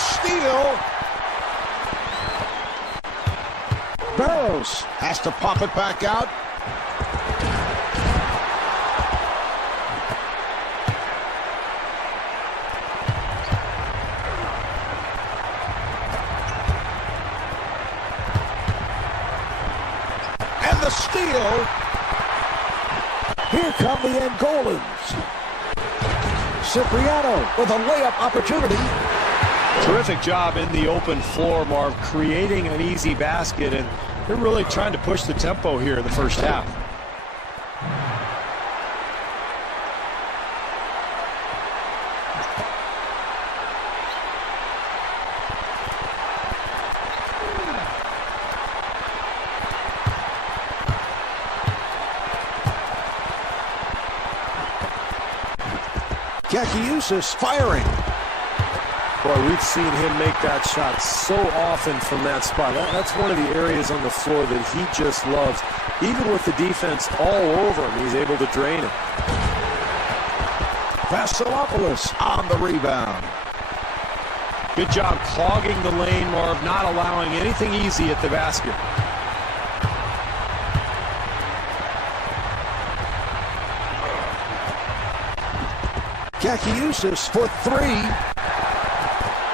steal. Barrows has to pop it back out. And the steal. Here come the Angolans. Cipriano with a layup opportunity. Terrific job in the open floor, Marv, creating an easy basket, and they're really trying to push the tempo here in the first half. Kakiusis firing. Boy, we've seen him make that shot so often from that spot. That's one of the areas on the floor that he just loves. Even with the defense all over him, he's able to drain it. Vasilopoulos on the rebound. Good job clogging the lane, Marv, not allowing anything easy at the basket. Kakiusis for three.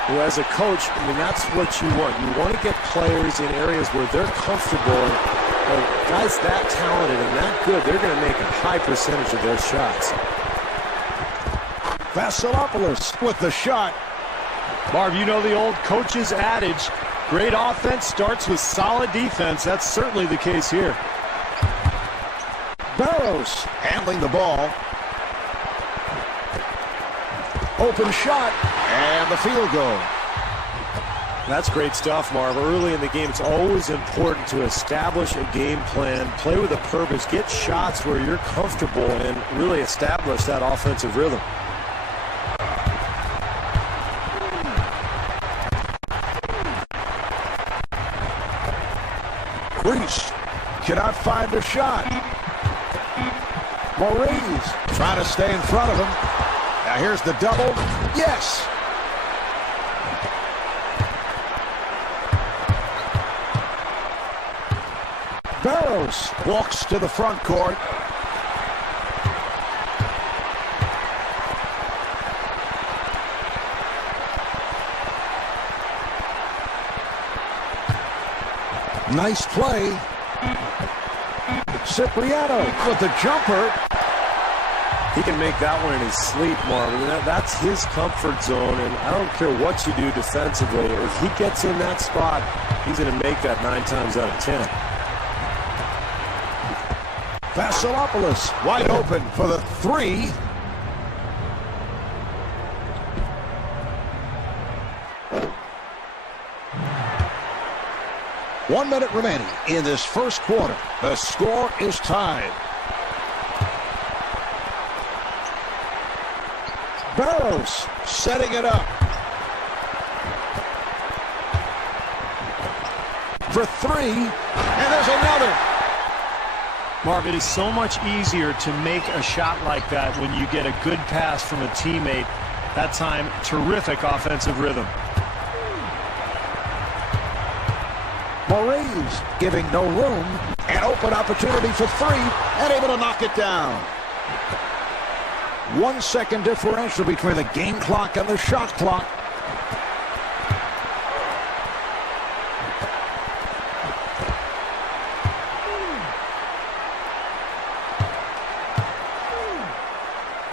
Well, as a coach, I mean, that's what you want. You want to get players in areas where they're comfortable. And guys that talented and that good, they're going to make a high percentage of their shots. Vasilopoulos with the shot. Marv, you know the old coach's adage, great offense starts with solid defense. That's certainly the case here. Barrows handling the ball. Open shot, and the field goal. That's great stuff, Marv. Early in the game, it's always important to establish a game plan, play with a purpose, get shots where you're comfortable, and really establish that offensive rhythm. Reese cannot find a shot. Moraes trying to stay in front of him. Now here's the double. Yes. Barrows walks to the front court. Nice play. Cipriano with the jumper. He can make that one in his sleep, Marvin. That's his comfort zone, and I don't care what you do defensively. If he gets in that spot, he's going to make that 9 times out of 10. Vasilopoulos wide open for the three. One minute remaining in this first quarter. The score is tied. Barrows setting it up. For three, and there's another. Marv, it is so much easier to make a shot like that when you get a good pass from a teammate. That time, terrific offensive rhythm. Moraes giving no room. An open opportunity for three, and able to knock it down. 1 second differential between the game clock and the shot clock.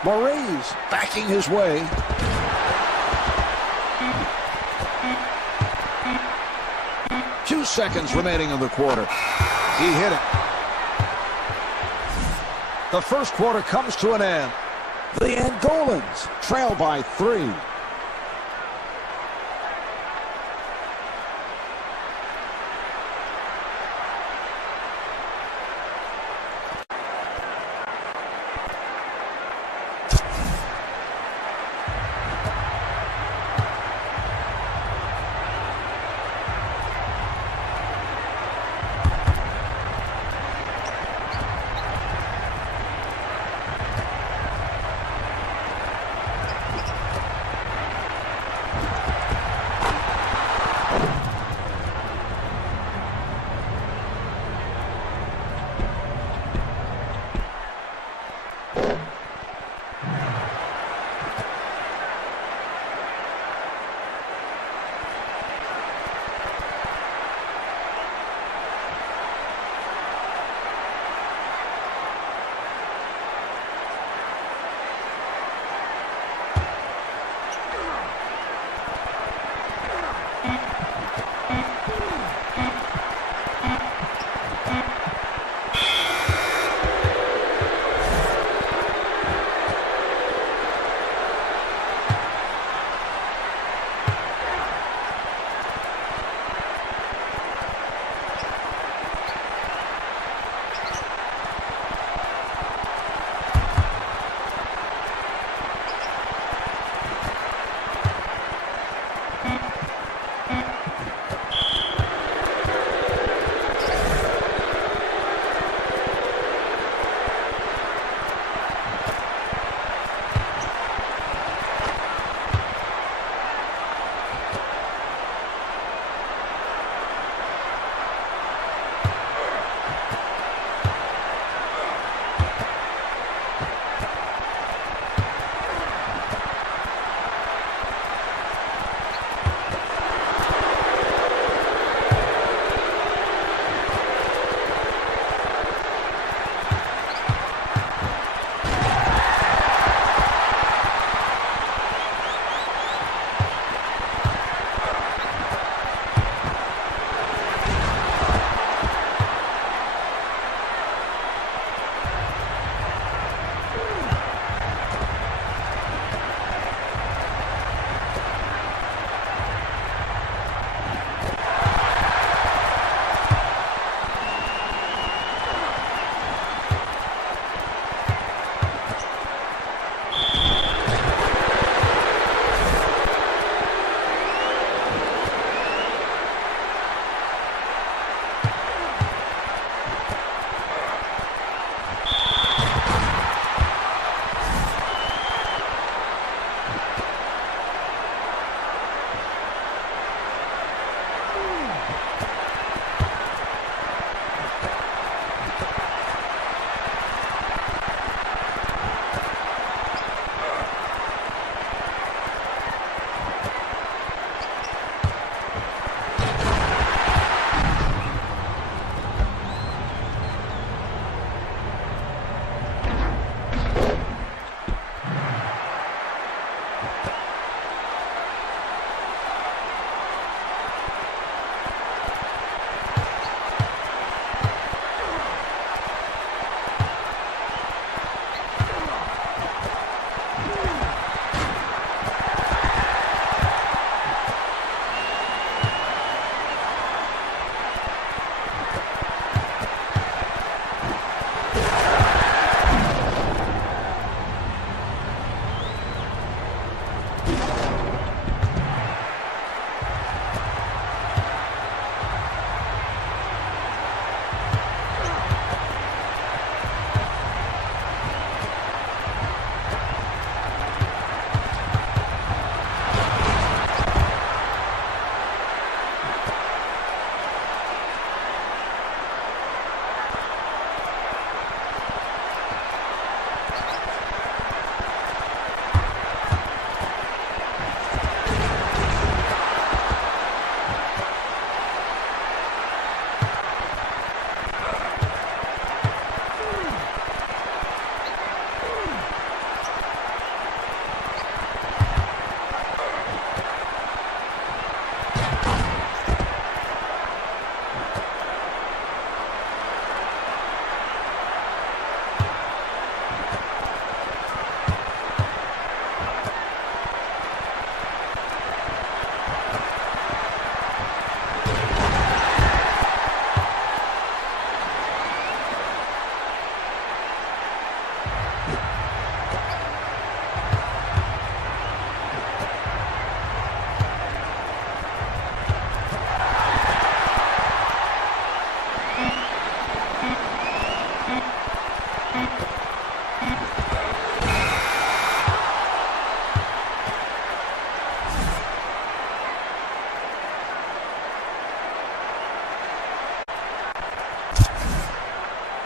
Moraes backing his way. Two seconds remaining in the quarter. He hit it. The first quarter comes to an end. The Angolans trail by 3.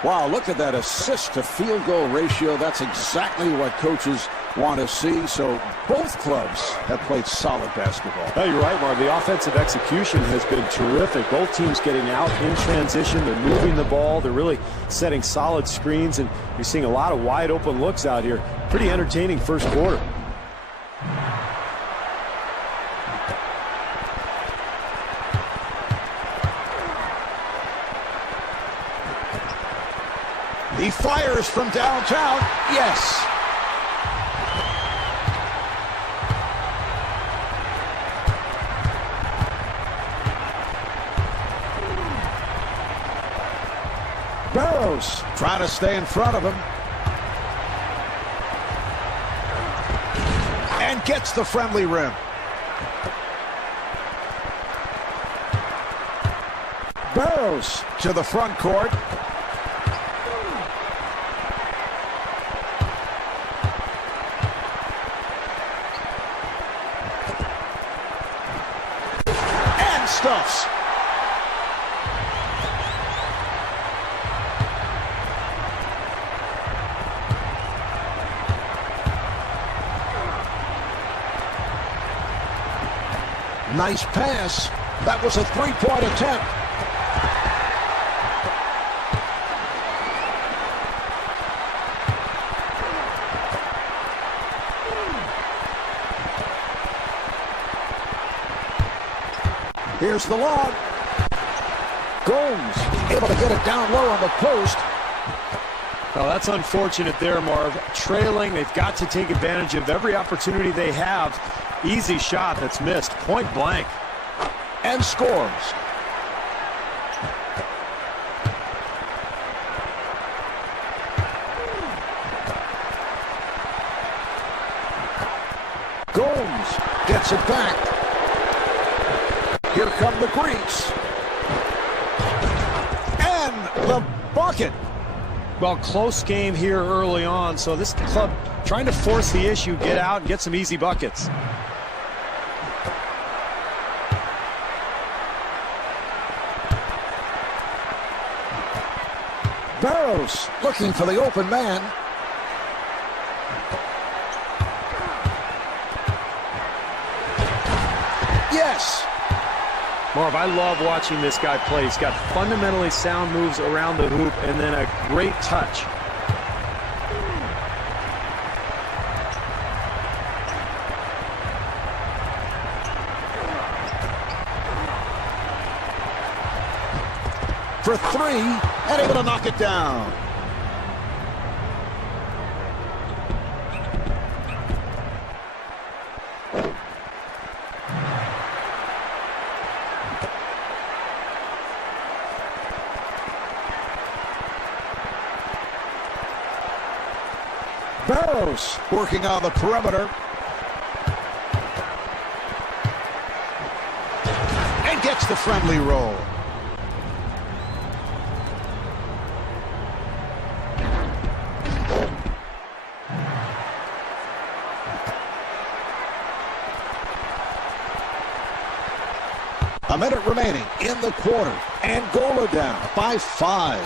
Wow, look at that assist to field goal ratio. That's exactly what coaches want to see. So both clubs have played solid basketball. No, you're right, Marv. The offensive execution has been terrific. Both teams getting out in transition. They're moving the ball. They're really setting solid screens, and you're seeing a lot of wide open looks out here. Pretty entertaining first quarter. He fires from downtown. Yes. Barrows trying to stay in front of him. And gets the friendly rim. Barrows to the front court. And stuffs. Nice pass. That was a three-point attempt. Here's the lob. Gomes able to get it down low on the post. Well, that's unfortunate there, Marv. Trailing, they've got to take advantage of every opportunity they have. Easy shot that's missed, point blank. And scores. Gomes gets it back. Here come the Greeks. And the bucket. Well, close game here early on, so this club trying to force the issue, get out and get some easy buckets. Barrows looking for the open man. Yes. Marv, I love watching this guy play. He's got fundamentally sound moves around the hoop and then a great touch. For three, and able to knock it down. Barrows working on the perimeter. And gets the friendly roll. A minute remaining in the quarter. Angola down by 5.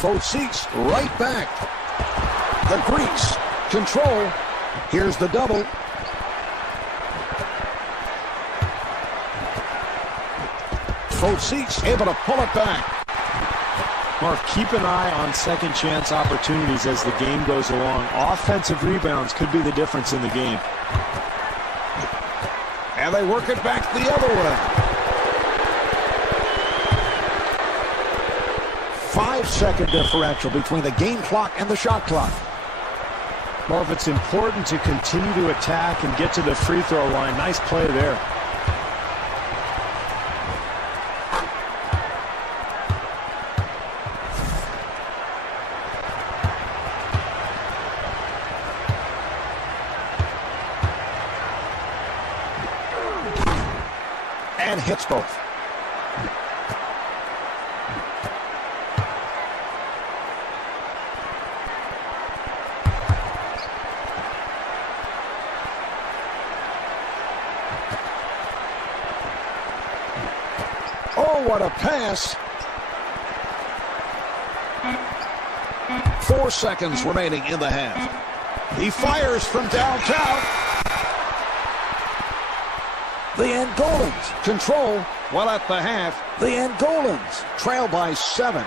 Foseeks right back. The Greeks control. Here's the double. Foseeks able to pull it back. Mark, keep an eye on second chance opportunities as the game goes along. Offensive rebounds could be the difference in the game. And they work it back the other way. 5-second differential between the game clock and the shot clock. Marv, it's important to continue to attack and get to the free throw line. Nice play there. And hits both. Oh, what a pass. 4 seconds remaining in the half. He fires from downtown. The Angolans control well at the half. The Angolans trail by 7.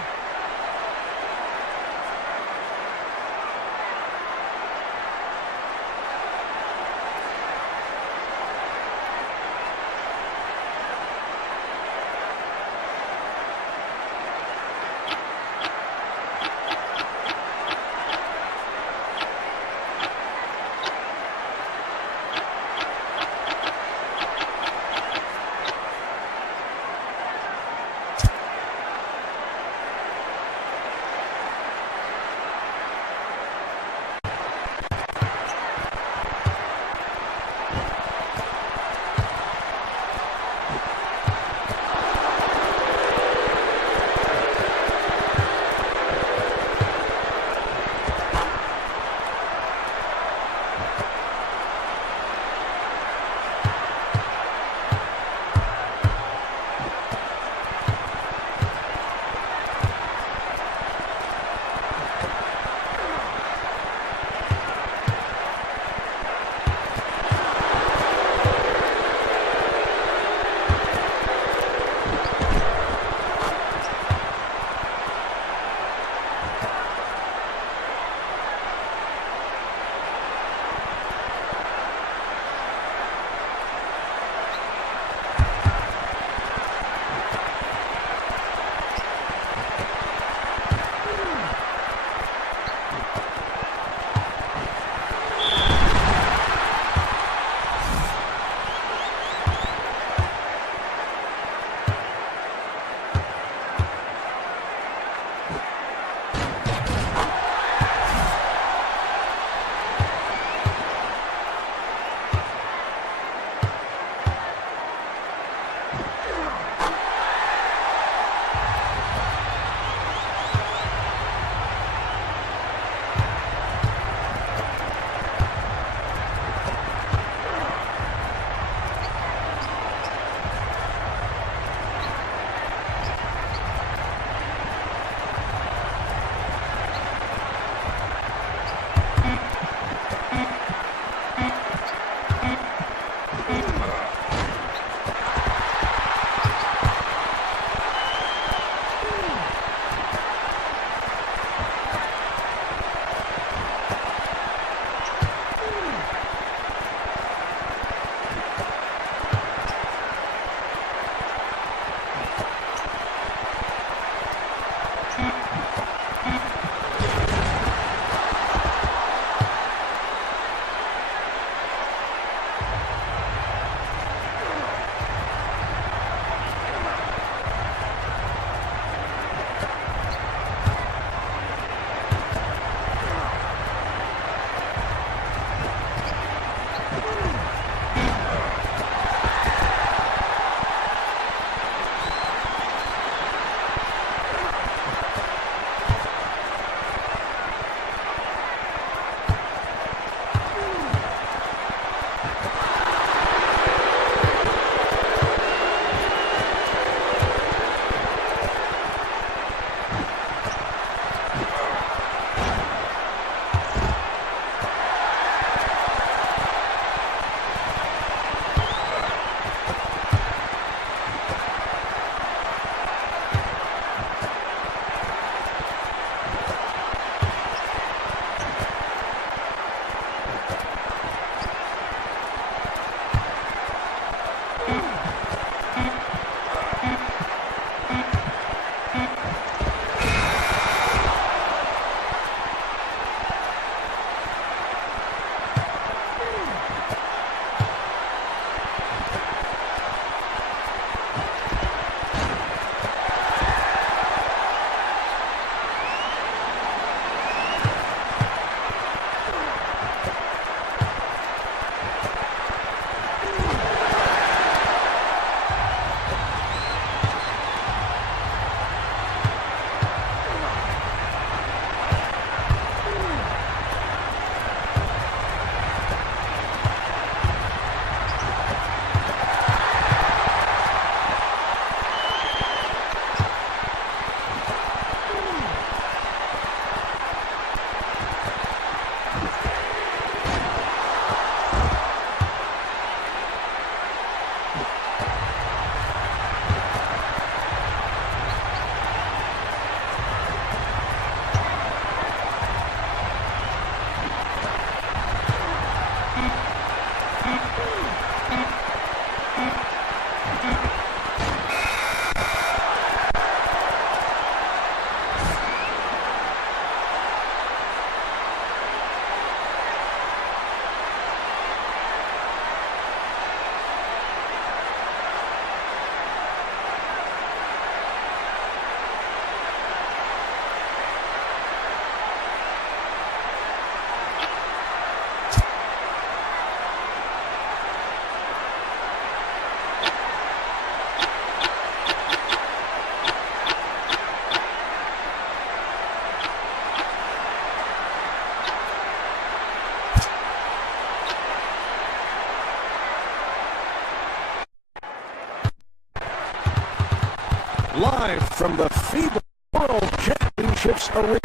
Live from the FIBA World Championships Arena,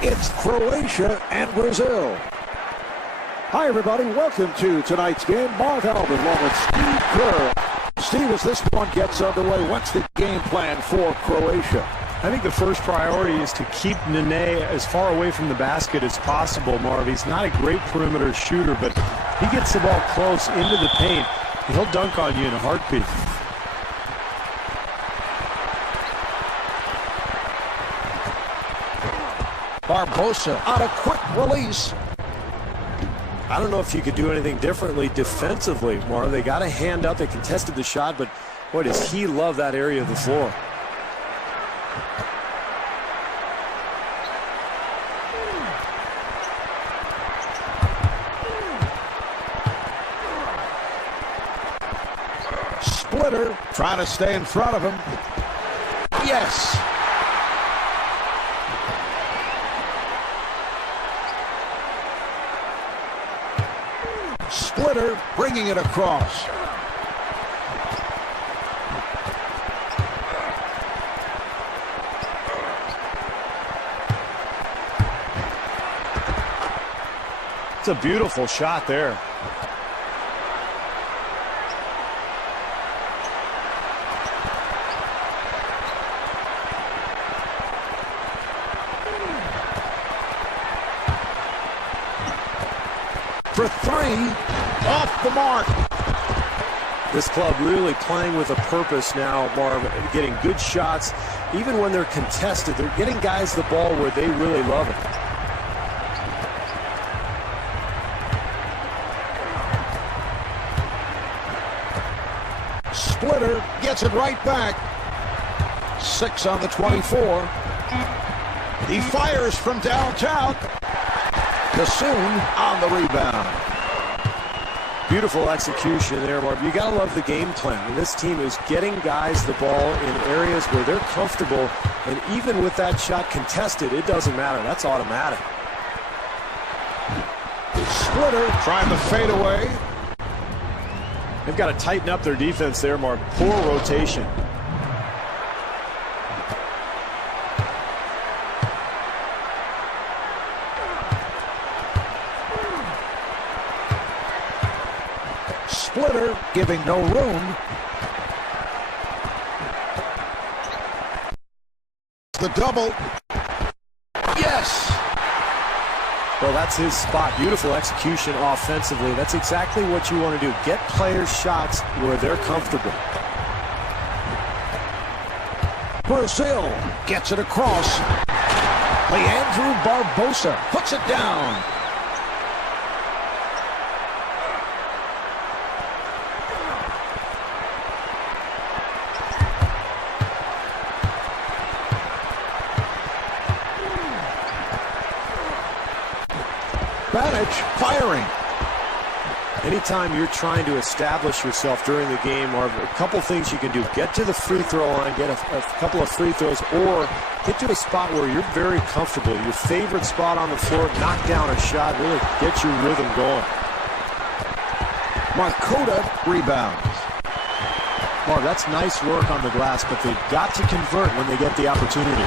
it's Croatia and Brazil. Hi, everybody. Welcome to tonight's game. Mark Alvin along with Steve Kerr. Steve, as this one gets underway, what's the game plan for Croatia? I think the first priority is to keep Nene as far away from the basket as possible, Marv. He's not a great perimeter shooter, but he gets the ball close into the paint, and he'll dunk on you in a heartbeat. Barbosa on a quick release. I don't know if you could do anything differently defensively, Marv. They got a hand up. They contested the shot, but boy, does he love that area of the floor. Splitter trying to stay in front of him. Yes. Splitter bringing it across. It's a beautiful shot there. For three, off the mark. This club really playing with a purpose now, Marv, getting good shots. Even when they're contested, they're getting guys the ball where they really love it. Splitter gets it right back. 6 on the 24. He fires from downtown. Kassoon on the rebound. Beautiful execution there, Marv. You got to love the game plan. And this team is getting guys the ball in areas where they're comfortable, and even with that shot contested, it doesn't matter. That's automatic. Splitter trying to fade away. They've got to tighten up their defense there, Marv. Poor rotation. Splitter giving no room. The double. Yes. Well, that's his spot. Beautiful execution offensively. That's exactly what you want to do. Get players shots where they're comfortable. Brazil gets it across. Leandro Barbosa puts it down. Firing. Anytime you're trying to establish yourself during the game, or a couple things you can do. Get to the free throw line, get a couple of free throws, or get to a spot where you're very comfortable. Your favorite spot on the floor, knock down a shot, really get your rhythm going. Markota rebounds. Mark, that's nice work on the glass, but they've got to convert when they get the opportunity.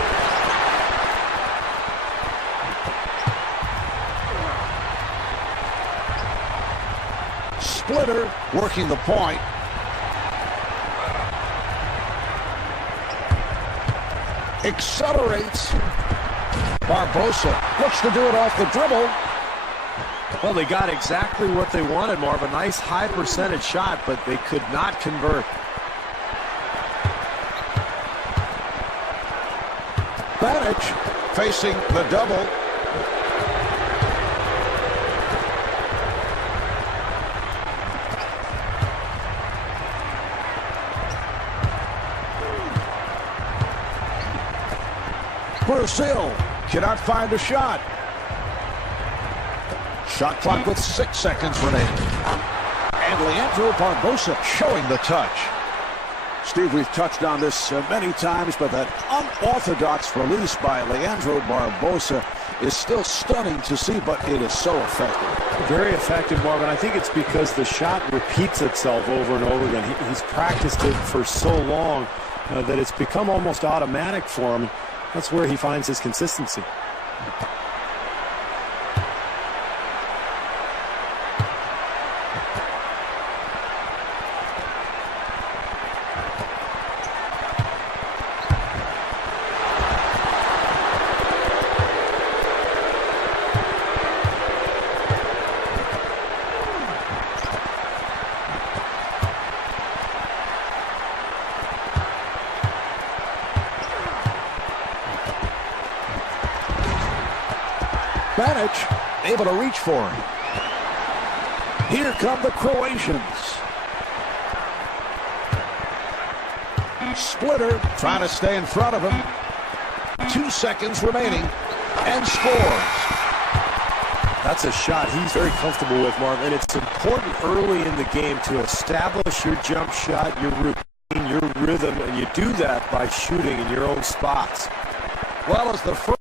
Splitter working the point. Accelerates. Barbosa looks to do it off the dribble. Well, they got exactly what they wanted, Marv. A nice high percentage shot, but they could not convert. Banic facing the double. Brazil cannot find a shot. Shot clock with 6 seconds remaining. And Leandro Barbosa showing the touch. Steve, we've touched on this many times, but that unorthodox release by Leandro Barbosa is still stunning to see, but it is so effective. Very effective, Marvin. I think it's because the shot repeats itself over and over again. He's practiced it for so long. that it's become almost automatic for him. That's where he finds his consistency. Banic able to reach for him. Here come the Croatians. Splitter trying to stay in front of him. 2 seconds remaining, and scores. That's a shot he's very comfortable with, Mark, and it's important early in the game to establish your jump shot, your routine, your rhythm, and you do that by shooting in your own spots. Well, as the first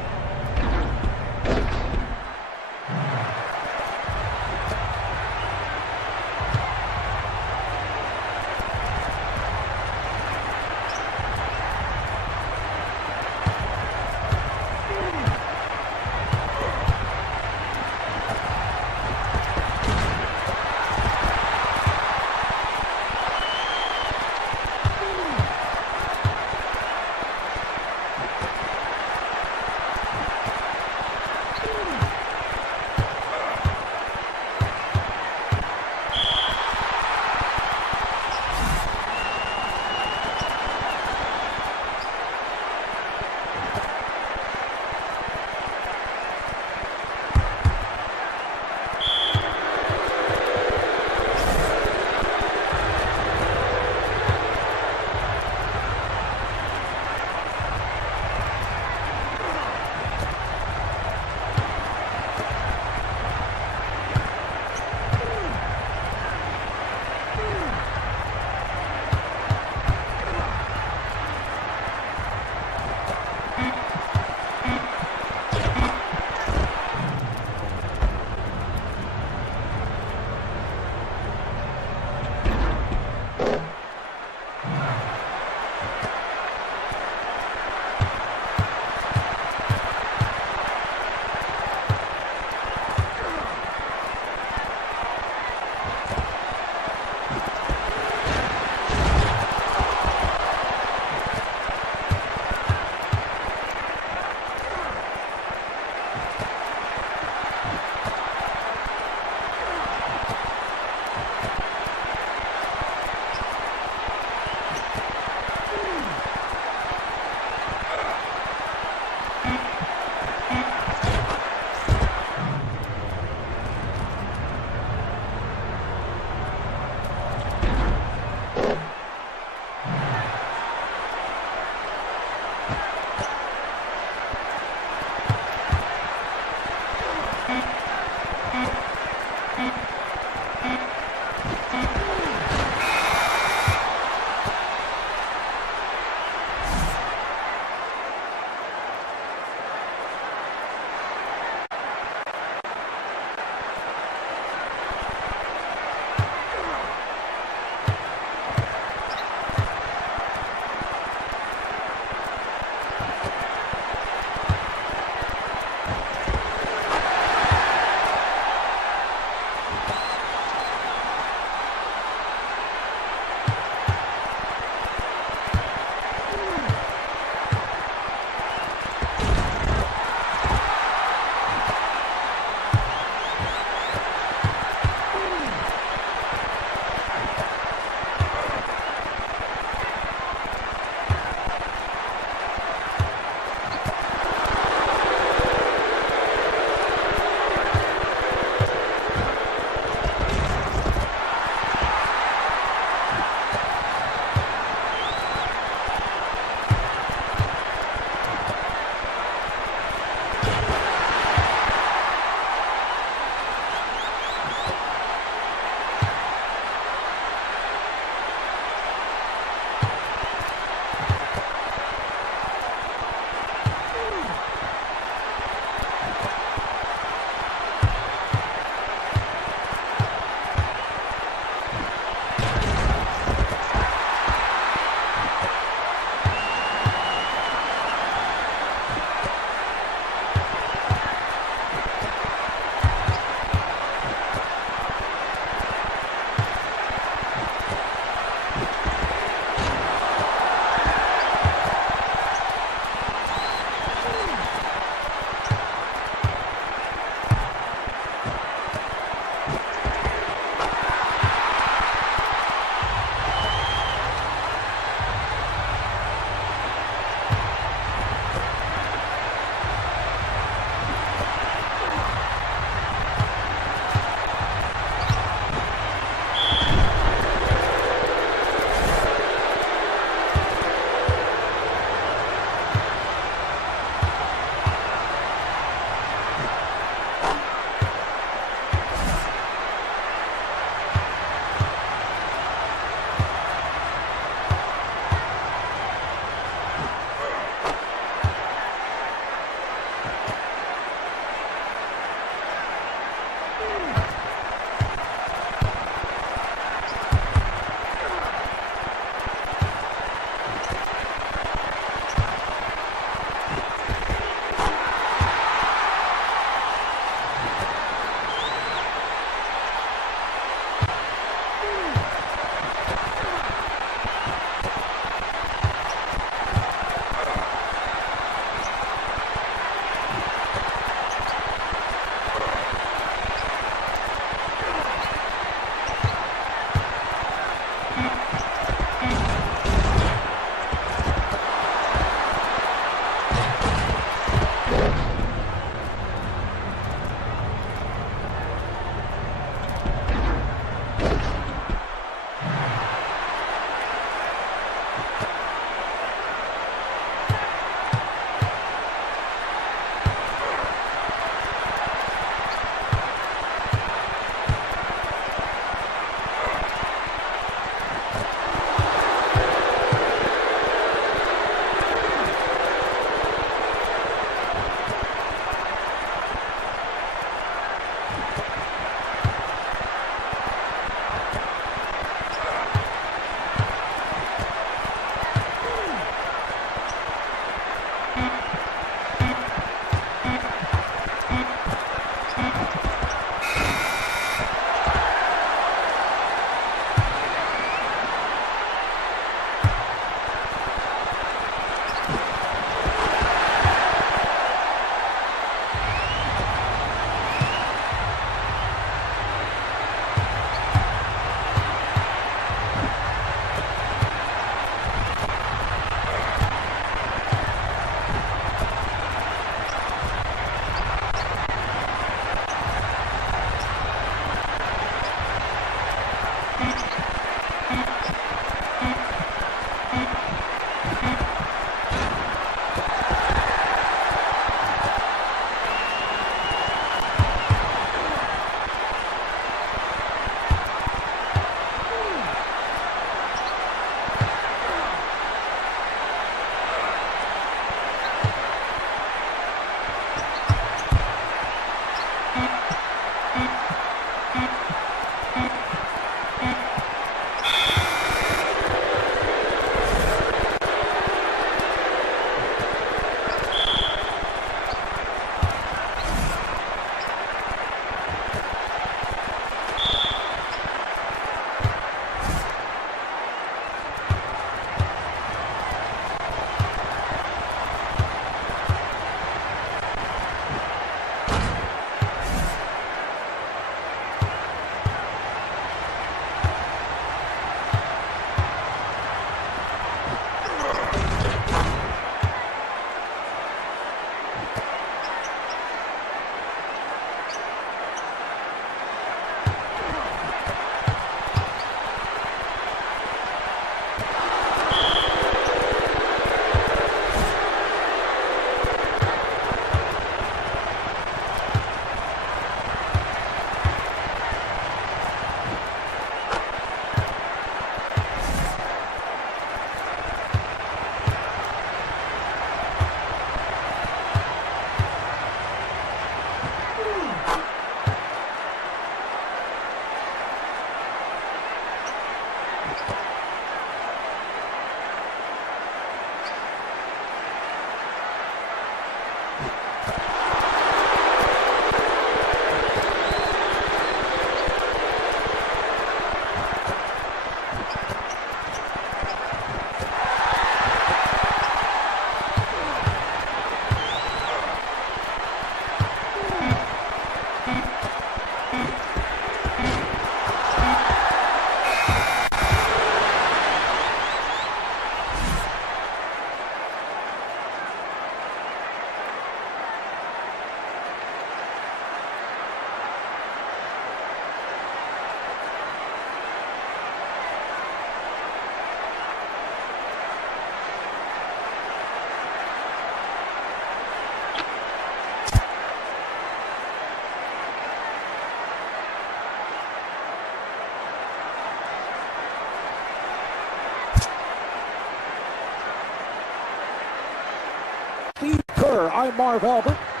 I'm Marv Albert.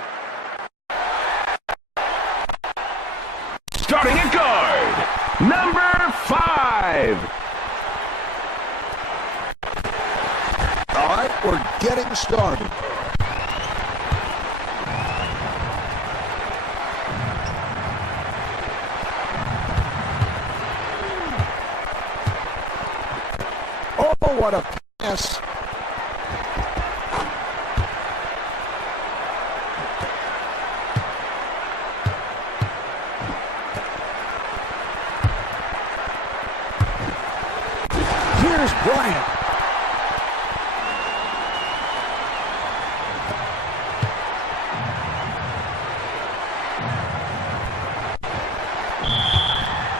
starting at guard, number 5. All right, we're getting started. Oh, what a pass. Here's Bryant.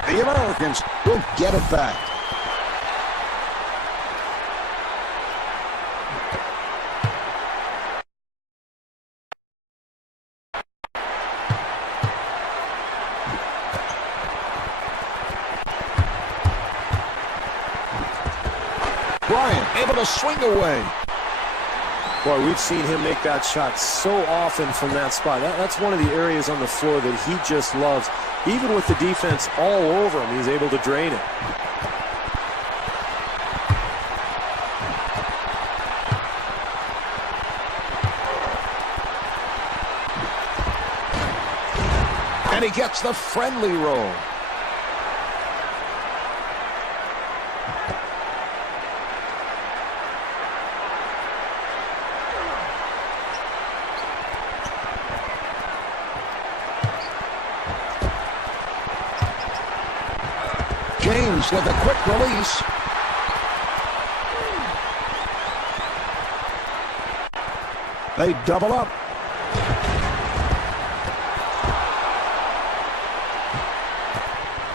The Americans will get it back. Bryant able to swing away. Boy, we've seen him make that shot so often from that spot. That's one of the areas on the floor that he just loves. Even with the defense all over him, he's able to drain it. And he gets the friendly roll. James with a quick release. They double up.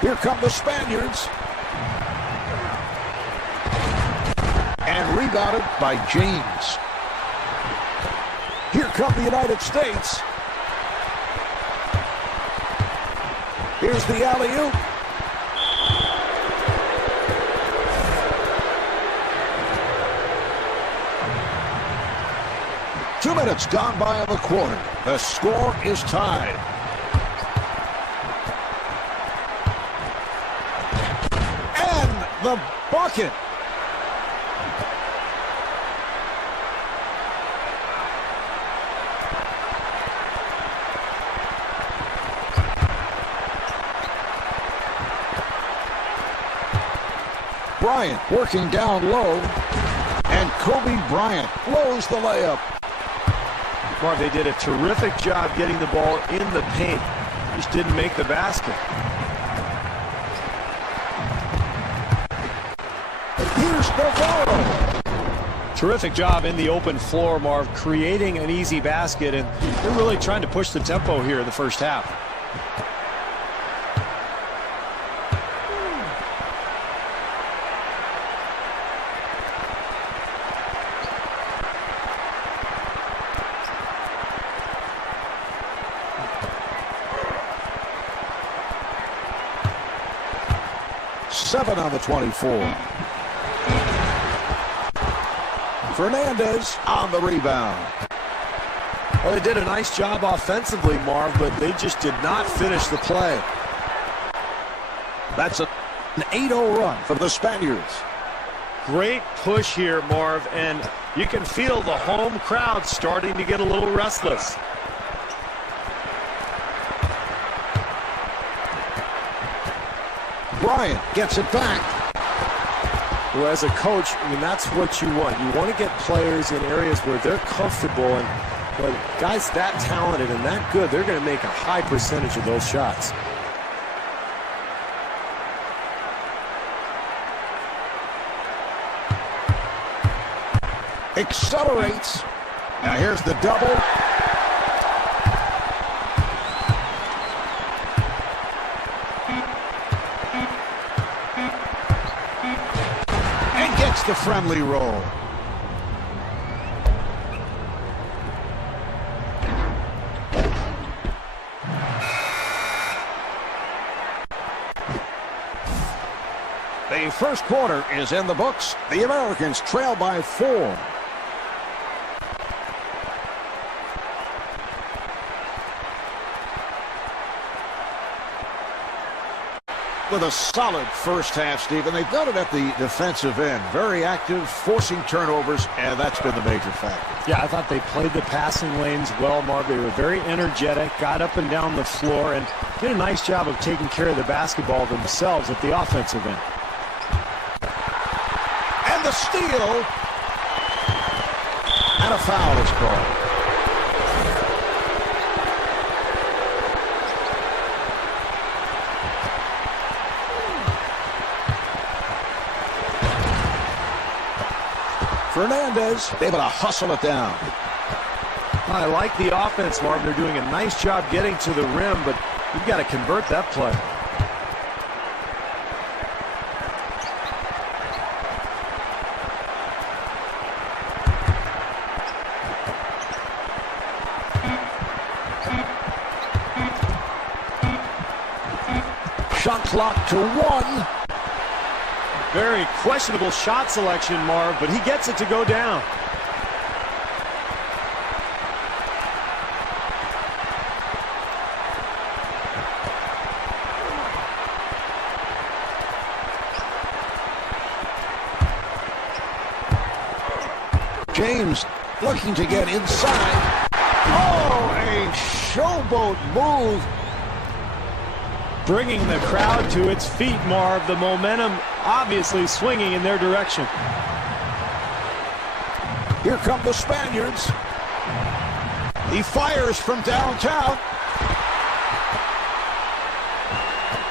Here come the Spaniards. And rebounded by James. Here come the United States. Here's the alley-oop. Two minutes gone by in the quarter. The score is tied. And the bucket. Bryant working down low. And Kobe Bryant blows the layup. Marv, they did a terrific job getting the ball in the paint. Just didn't make the basket. Here's Navarro. Terrific job in the open floor, Marv, creating an easy basket, and they're really trying to push the tempo here in the first half. Seven on the 24. Fernandez on the rebound. Well, they did a nice job offensively, Marv, but they just did not finish the play. That's an 8-0 run for the Spaniards. Great push here, Marv, and you can feel the home crowd starting to get a little restless. Bryant gets it back. Well, as a coach, I mean, that's what you want. You want to get players in areas where they're comfortable, and guys that talented and that good, they're going to make a high percentage of those shots. Accelerates. Now here's the double. The friendly roll. The first quarter is in the books. The Americans trail by 4. with a solid first half, Steve, and they've done it at the defensive end. Very active, forcing turnovers, and that's been the major factor. Yeah, I thought they played the passing lanes well, Marv. They were very energetic, got up and down the floor, and did a nice job of taking care of the basketball themselves at the offensive end. And the steal, and a foul is called. Fernandez able to hustle it down. I like the offense, Marv. They're doing a nice job getting to the rim, but you've got to convert that play. Shot clock to 1. Very questionable shot selection, Marv, but he gets it to go down. James looking to get inside. Oh, a showboat move. Bringing the crowd to its feet, Marv. The momentum obviously swinging in their direction. Here come the Spaniards. He fires from downtown.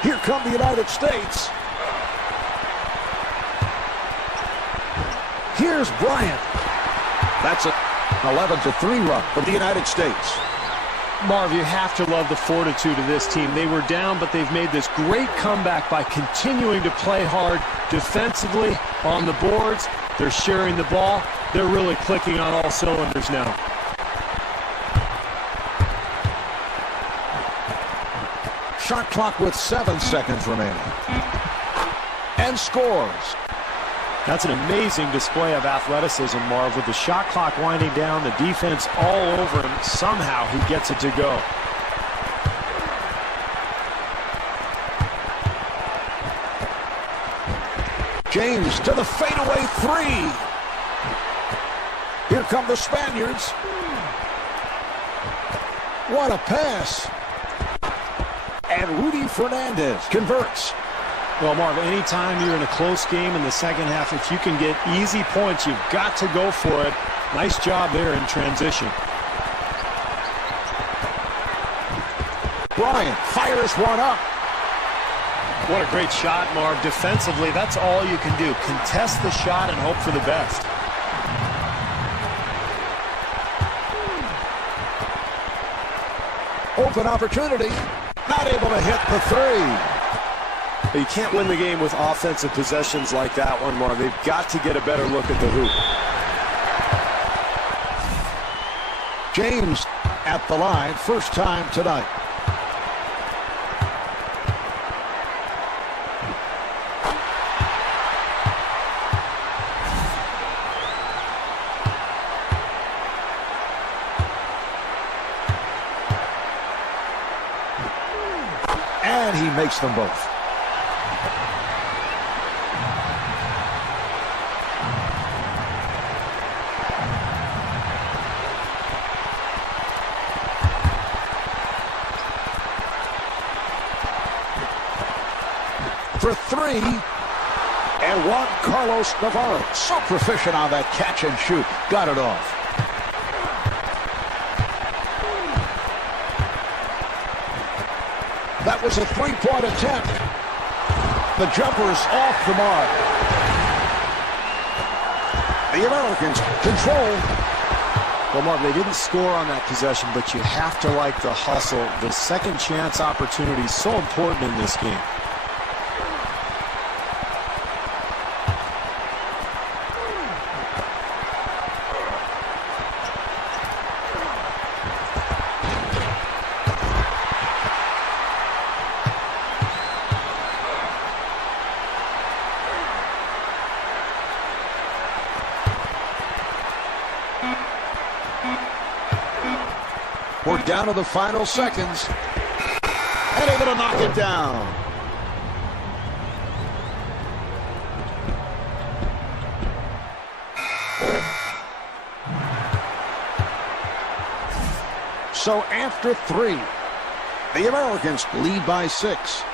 Here come the United States. Here's Bryant. That's an 11-3 run for the United States. Marv, you have to love the fortitude of this team. They were down, but they've made this great comeback by continuing to play hard defensively on the boards. They're sharing the ball. They're really clicking on all cylinders now. Shot clock with 7 seconds remaining. And scores. That's an amazing display of athleticism, Marv. With the shot clock winding down, the defense all over him, somehow he gets it to go. James to the fadeaway 3. Here come the Spaniards. What a pass. And Rudy Fernandez converts. Well, Marv, anytime you're in a close game in the second half, if you can get easy points, you've got to go for it. Nice job there in transition. Bryant fires one up. What a great shot, Marv. Defensively, that's all you can do. Contest the shot and hope for the best. Open opportunity. Not able to hit the 3. You can't win the game with offensive possessions like that one, Marv. They've got to get a better look at the hoop. James at the line, first time tonight. And he makes them both. For 3, and Juan Carlos Navarro, so proficient on that catch and shoot, got it off. That was a 3-point attempt. The jumper's off the mark. The Americans control. Well, Marv, they didn't score on that possession, but you have to like the hustle. The second chance opportunity is so important in this game. We're down to the final seconds. And able to knock it down. So after 3, the Americans lead by 6.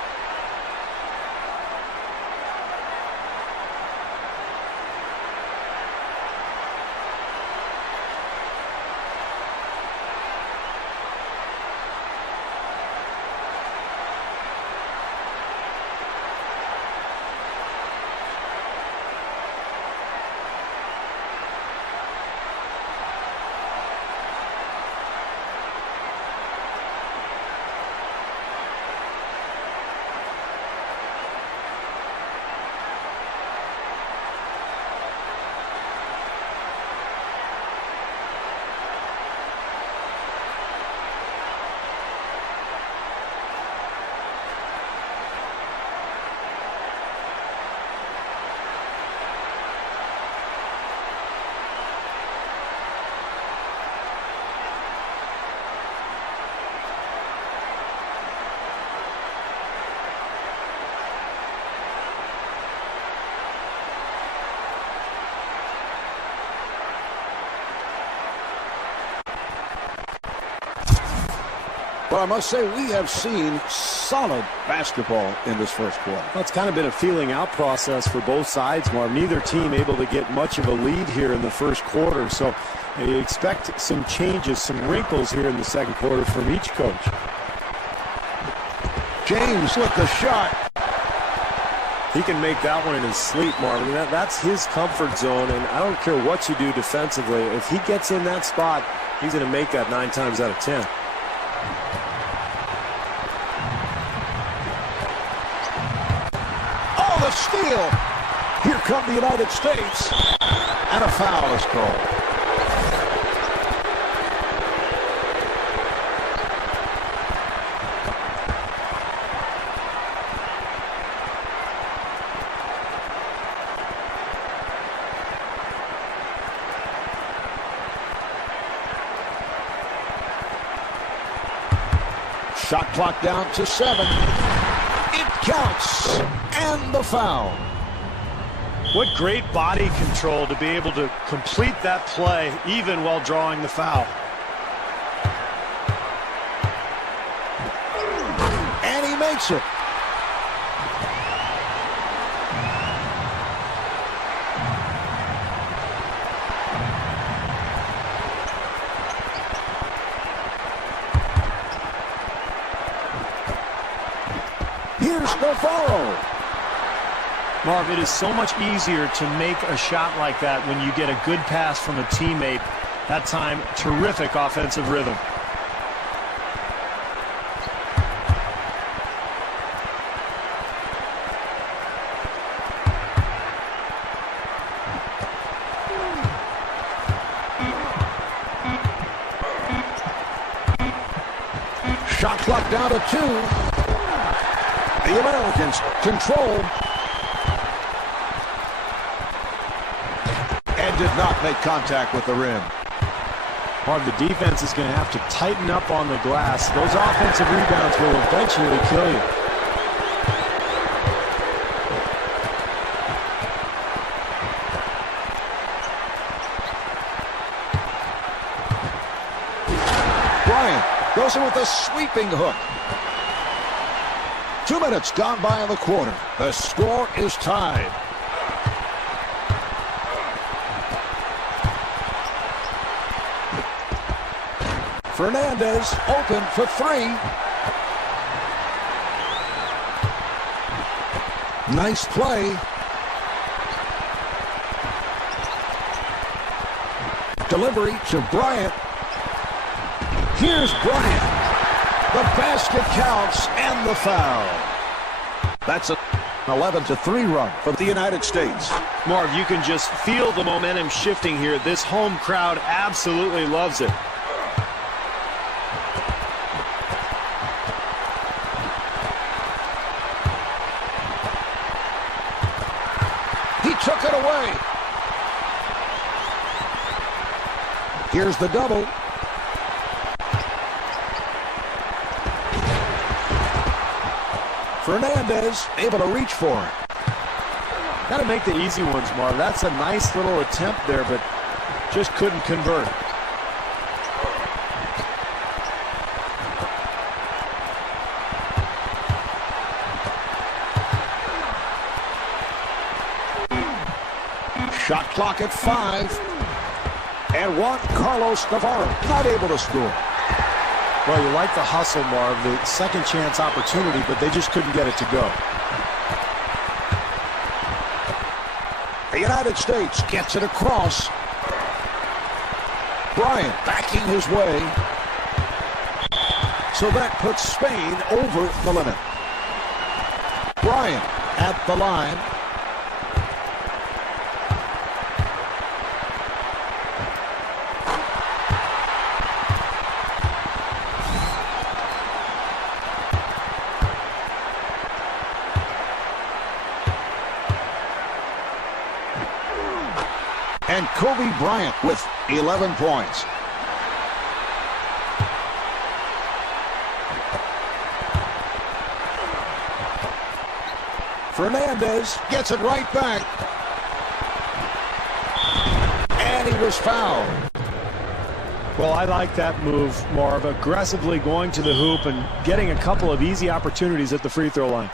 But I must say, we have seen solid basketball in this first quarter. Well, it's kind of been a feeling out process for both sides, Marv. Neither team able to get much of a lead here in the first quarter. So you expect some changes, some wrinkles here in the second quarter from each coach. James with the shot. He can make that one in his sleep, Marvin. That's his comfort zone, and I don't care what you do defensively. If he gets in that spot, he's going to make that 9 times out of 10. Oh, the steal! Here come the United States, and a foul is called. Shot clock down to 7. It counts. And the foul. What great body control to be able to complete that play even while drawing the foul. And he makes it. Here's Navarro. Marv, it is so much easier to make a shot like that when you get a good pass from a teammate. That time, terrific offensive rhythm. Shot clock down to 2. The Americans control and did not make contact with the rim. Marv, the defense is going to have to tighten up on the glass. Those offensive rebounds will eventually kill you. Bryant goes in with a sweeping hook. 2 minutes gone by in the quarter. The score is tied. Fernandez open for 3. Nice play. Delivery to Bryant. Here's Bryant. The basket counts and the foul. That's an 11-3 run for the United States. Marv, you can just feel the momentum shifting here. This home crowd absolutely loves it. He took it away. Here's the double. Fernandez able to reach for it. Got to make the easy ones, Marv. That's a nice little attempt there, but just couldn't convert. Shot clock at 5. And Juan Carlos Navarro not able to score. Well, you like the hustle, Marv, the second chance opportunity, but they just couldn't get it to go. The United States gets it across. Bryant backing his way. So that puts Spain over the limit. Bryant at the line. And Kobe Bryant with 11 points. Fernandez gets it right back. And he was fouled. Well, I like that move, Marv. Aggressively going to the hoop and getting a couple of easy opportunities at the free throw line.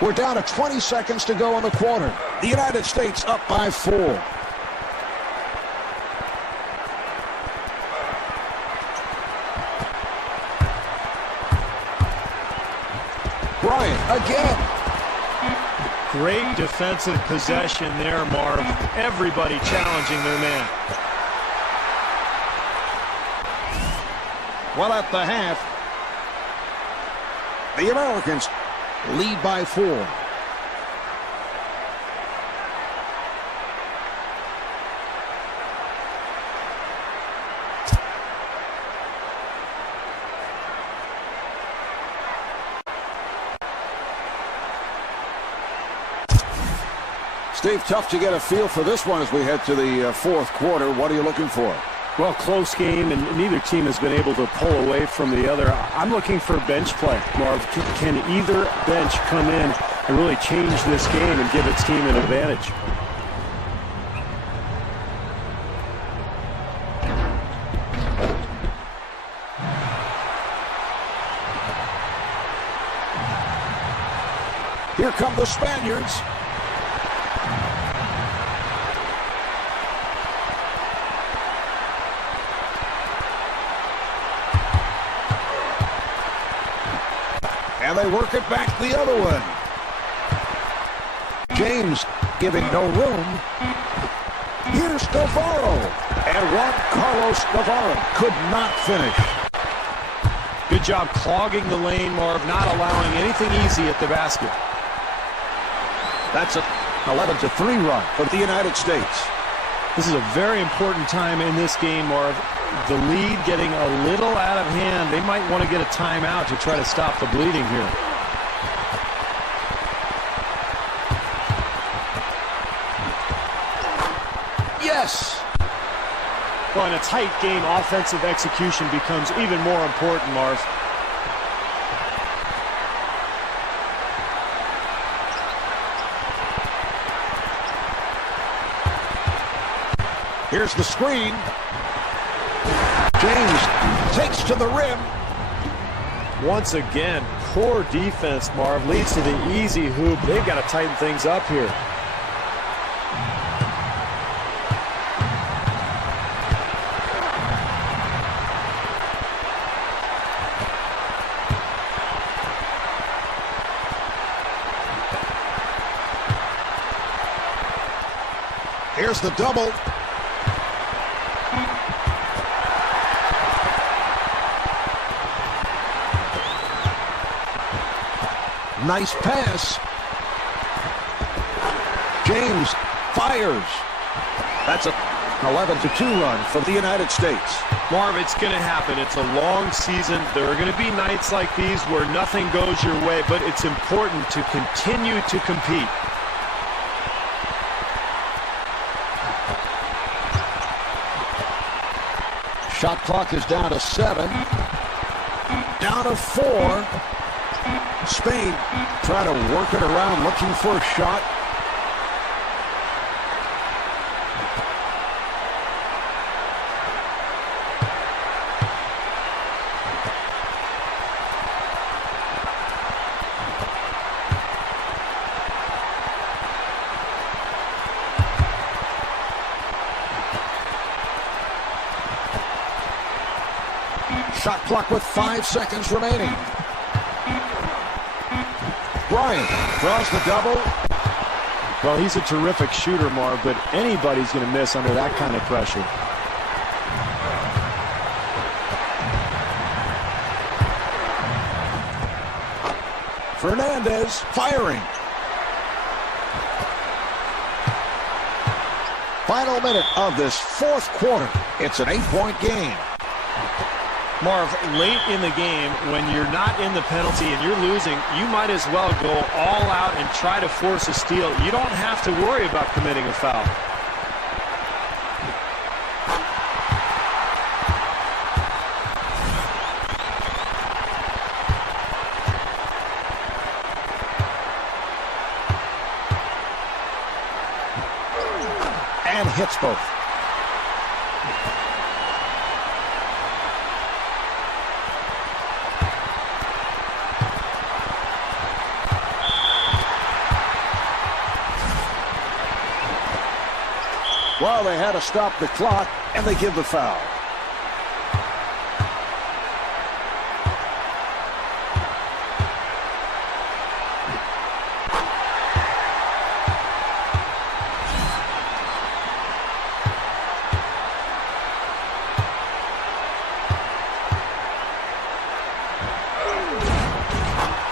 We're down to 20 seconds to go in the quarter. The United States up by 4. Bryant again. Great defensive possession there, Marv. Everybody challenging their man. Well, at the half, the Americans lead by 4. Steve, tough to get a feel for this one as we head to the fourth quarter. What are you looking for? Well, close game, and neither team has been able to pull away from the other. I'm looking for bench play, Marv. Can either bench come in and really change this game and give its team an advantage? Here come the Spaniards. And they work it back the other way. James giving no room. Here's Navarro. And Juan Carlos Navarro could not finish. Good job clogging the lane, Marv, not allowing anything easy at the basket. That's an 11-3 run for the United States. This is a very important time in this game, Marv. The lead getting a little out of hand. They might want to get a timeout to try to stop the bleeding here. Yes! Well, in a tight game, offensive execution becomes even more important, Marv. Here's the screen. James takes to the rim. Once again, poor defense, Marv, leads to the easy hoop. They've got to tighten things up here. Here's the double. Nice pass. James fires. That's an 11-2 run for the United States. Marv, it's going to happen. It's a long season. There are going to be nights like these where nothing goes your way, but it's important to continue to compete. Shot clock is down to 7. down to 4. Spain trying to work it around, looking for a shot. Shot clock with 5 seconds remaining. Bryant draws the double. Well, he's a terrific shooter, Marv, but anybody's going to miss under that kind of pressure. Fernandez firing. Final minute of this 4th quarter. It's an 8-point game. Marv, late in the game, when you're not in the penalty and you're losing, you might as well go all out and try to force a steal. You don't have to worry about committing a foul. And hits both. Well, they had to stop the clock, and they give the foul.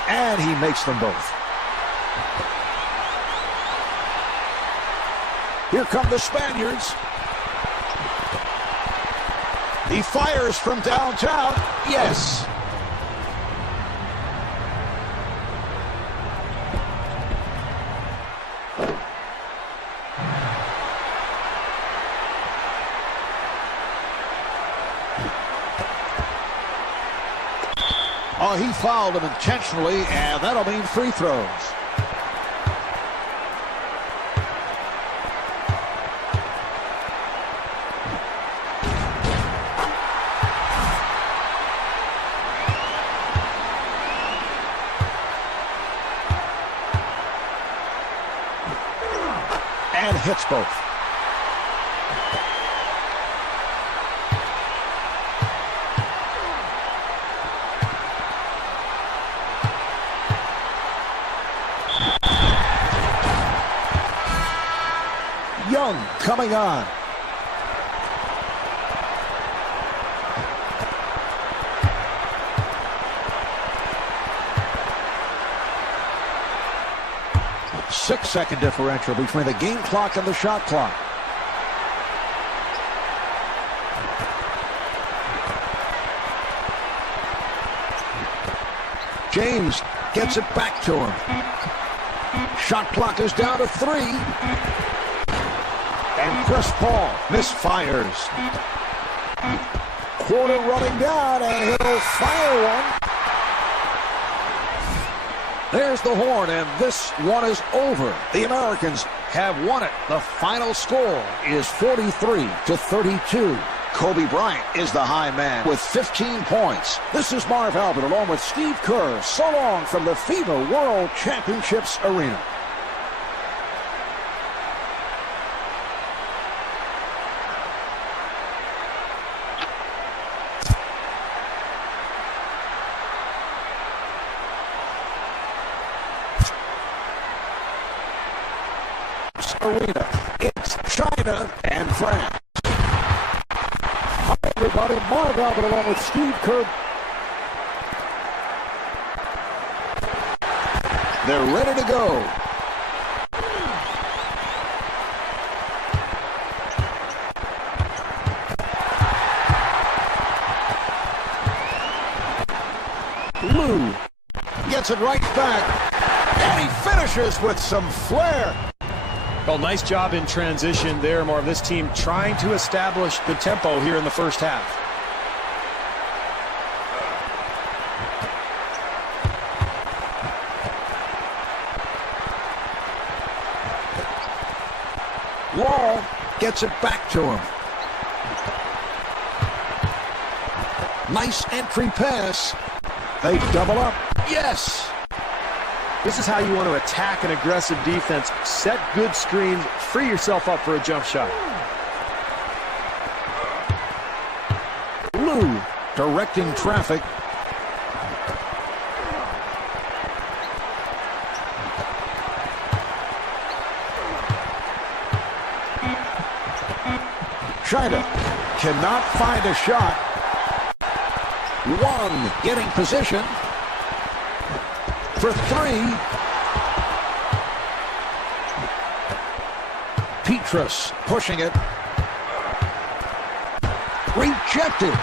And he makes them both. Here come the Spaniards. He fires from downtown. Yes. Oh, he fouled him intentionally, and that'll mean free throws. And hits both. Young coming on. Six-second differential between the game clock and the shot clock. James gets it back to him. Shot clock is down to 3. And Chris Paul misfires. Quarter running down, and he'll fire one. There's the horn, and this one is over. The Americans have won it. The final score is 43-32. Kobe Bryant is the high man with 15 points. This is Marv Albert along with Steve Kerr. So long from the FIBA World Championships Arena. Arena. It's China and France. Hi, everybody. Marv Albert along with Steve Kerr. They're ready to go. Lou gets it right back, and he finishes with some flair. Well, nice job in transition there, Marv. This team trying to establish the tempo here in the first half. Wall gets it back to him. Nice entry pass. They double up. Yes. This is how you want to attack an aggressive defense. Set good screens. Free yourself up for a jump shot. Lou directing traffic. China cannot find a shot. One getting position for three. Petrus pushing it. Rejected.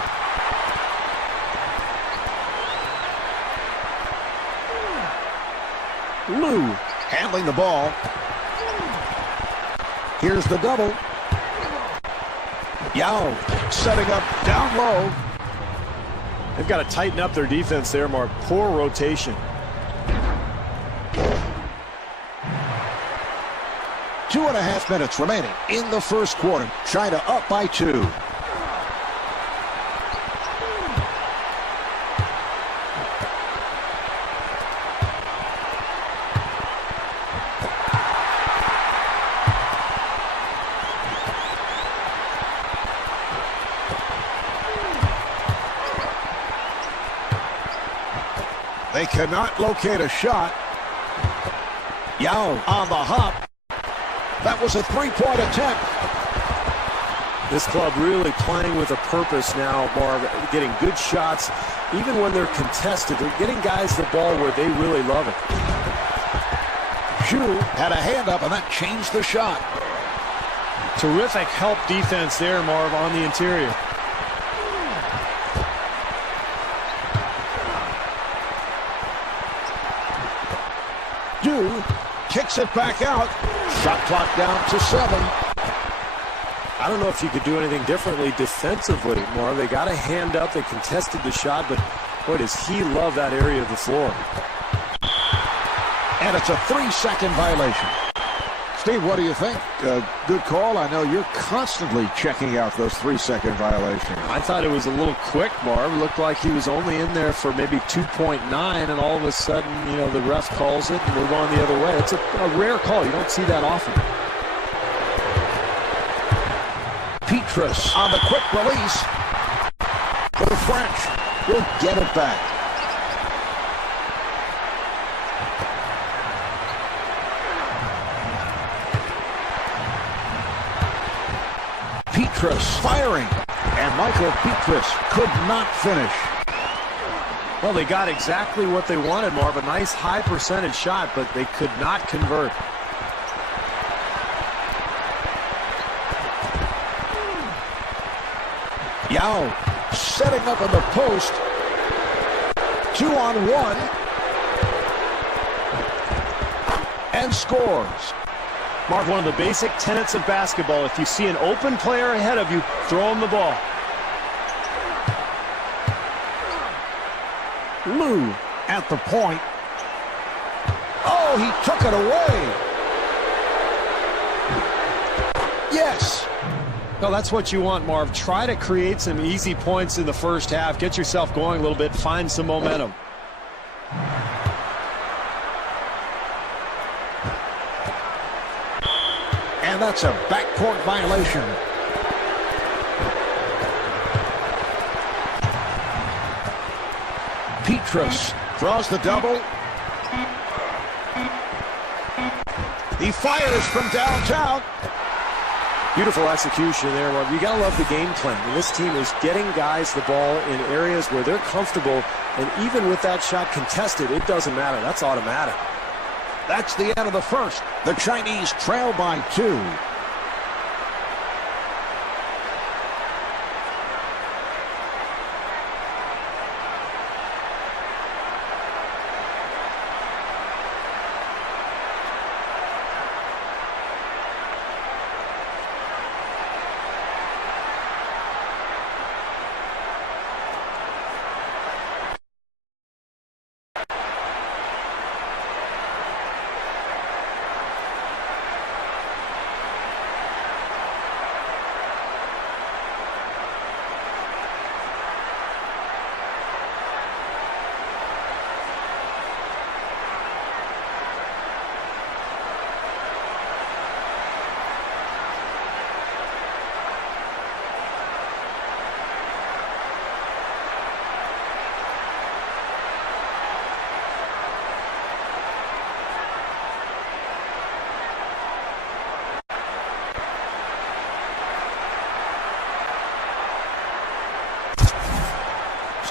Lou handling the ball. Here's the double. Yao setting up down low. They've got to tighten up their defense there, Mark. Poor rotation. 2.5 minutes remaining in the first quarter. China up by 2. They cannot locate a shot. Yao on the hop. That was a three-point attempt. This club really playing with a purpose now, Marv. Getting good shots. Even when they're contested, they're getting guys the ball where they really love it. Zhu had a hand up, and that changed the shot. Terrific help defense there, Marv, on the interior. Zhu kicks it back out. Shot clock down to 7. I don't know if you could do anything differently defensively, Marv. They got a hand up. They contested the shot, but boy, does he love that area of the floor. And it's a 3-second violation. Steve, what do you think? Good call. I know you're constantly checking out those 3-second violations. I thought it was a little quick, Marv. It looked like he was only in there for maybe 2.9, and all of a sudden, you know, the ref calls it, and we're going the other way. It's a rare call. You don't see that often. Petrus on the quick release. For the French, will get it back. Petrus firing, and Michael Petrus could not finish. Well, they got exactly what they wanted, Marv. A nice high percentage shot, but they could not convert. Yao setting up in the post. 2-on-1. And scores. Mark, one of the basic tenets of basketball, if you see an open player ahead of you, throw him the ball. Lou at the point. Oh, he took it away. Yes. Well, that's what you want, Marv. Try to create some easy points in the first half. Get yourself going a little bit. Find some momentum. And that's a backcourt violation. Petrus draws the double. He fires from downtown. Beautiful execution there, Marv. You got to love the game plan. And this team is getting guys the ball in areas where they're comfortable. And even with that shot contested, it doesn't matter. That's automatic. That's the end of the first. The Chinese trail by 2.